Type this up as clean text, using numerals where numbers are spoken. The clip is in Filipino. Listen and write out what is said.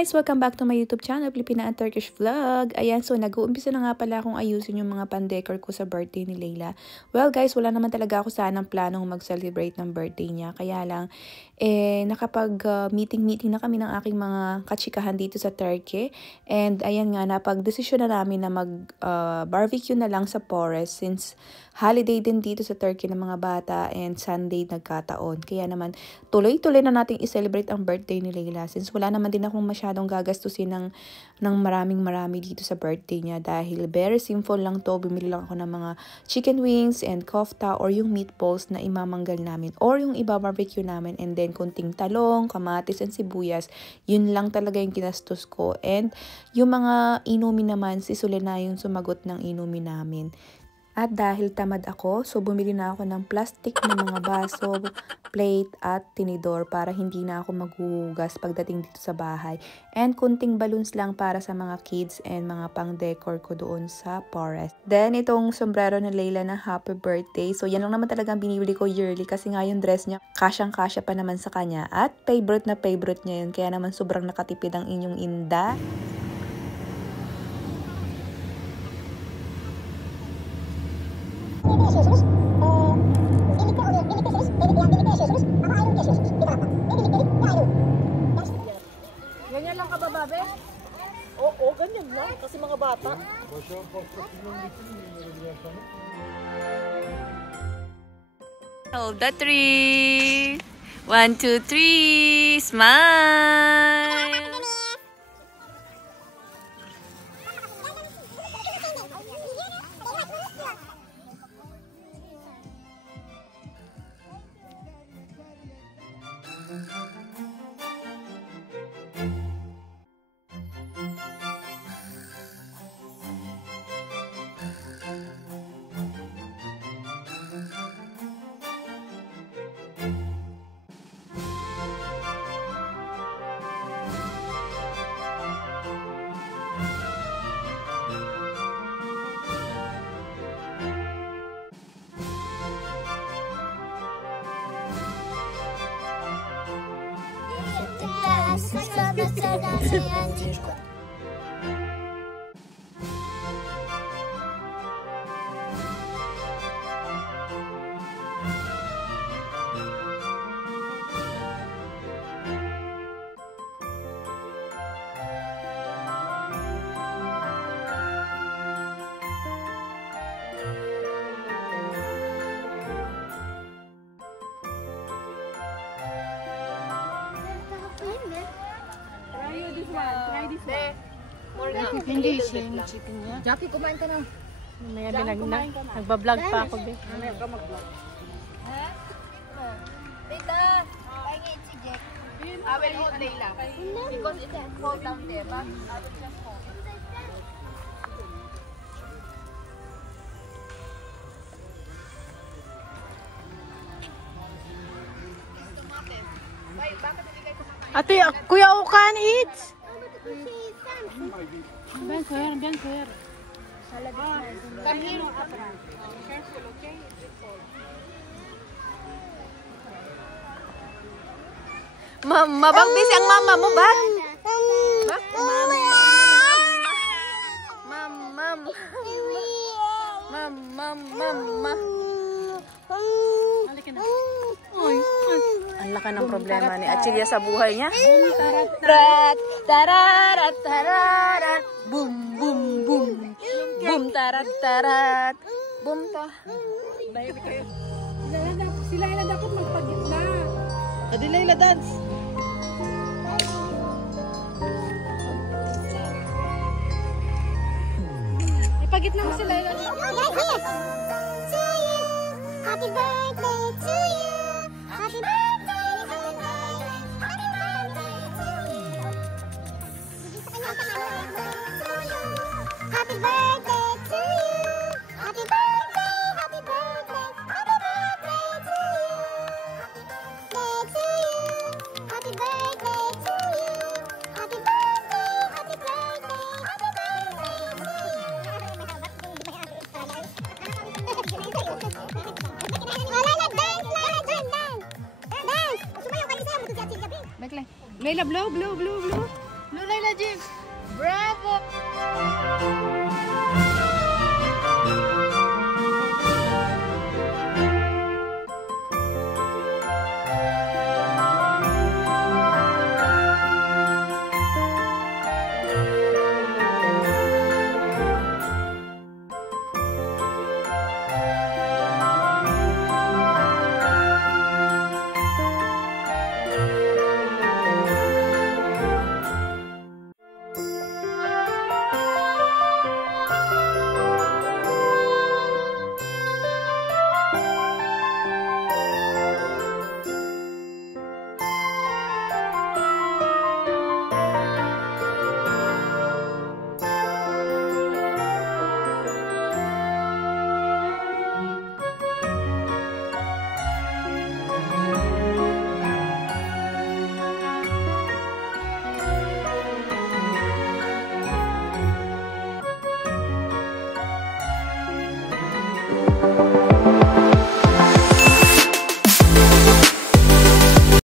guys! Welcome back to my YouTube channel, Filipina and Turkish Vlog. Ayan, so nag-uumpisa na nga pala akong ayusin yung mga pan-decor ko sa birthday ni Layla. Well guys, wala naman talaga ako sanang planong mag-celebrate ng birthday niya. Kaya lang, nakapag-meeting na kami ng aking mga kachikahan dito sa Turkey. And ayan nga, napag-desisyon na namin na mag-barbecue na lang sa forest since holiday din dito sa Turkey ng mga bata and Sunday nagkataon. Kaya naman, tuloy-tuloy na nating i-celebrate ang birthday ni Layla since wala naman din akong masyadong gagastusin ng marami dito sa birthday niya dahil very simple lang to. Bumili lang ako ng mga chicken wings and kofta or yung meatballs na imamanggal namin or yung iba-barbecue namin, and then kunting talong, kamatis and sibuyas. Yun lang talaga yung kinastos ko. And yung mga inumin naman, si Sulena yung sumagot ng inumin namin. At dahil tamad ako, so bumili na ako ng plastic na mga baso, plate at tinidor para hindi na ako maghuhugas pagdating dito sa bahay. And kunting balloons lang para sa mga kids and mga pang-decor ko doon sa forest. Then itong sombrero na Layla na happy birthday. So yan lang naman talagang binibili ko yearly kasi nga yung dress niya kasyang-kasya pa naman sa kanya. At favorite na favorite niya yun. Kaya naman sobrang nakatipid ang inyong inda. Ganyan lang ka ba, babe? Oo, ganyan lang. Kasi mga bata. Hold the tree. 1, 2, 3. Smile. Try this one. Hindi siya yung chicken niya. Jackie, kumain ka na. Mamaya nagbablog pa ako. Mamaya ka mag-vlog. Tita, pahingi si Jack. I will hold Layla. Because it will fall down there. But I will just hold. Ate, Kuya Okan, eats! Ben Kuya. Come here. Careful, okay? Mabagbisi ang mama mo ba? Mama. Ang laki ng problema ni Achilia sa buhay niya. Tararat. Boom. Boom, tarat. Boom ta. Sila na dapat magpagitna. Adi Layla dance. Ipagitna mo sila. Happy birthday to you. Happy birthday. Happy birthday to you. Happy birthday. Happy birthday. Happy birthday to you. Happy birthday to you. Happy birthday. Happy birthday. Happy birthday. Layla, blow. Lulay na, Jim. Bravo!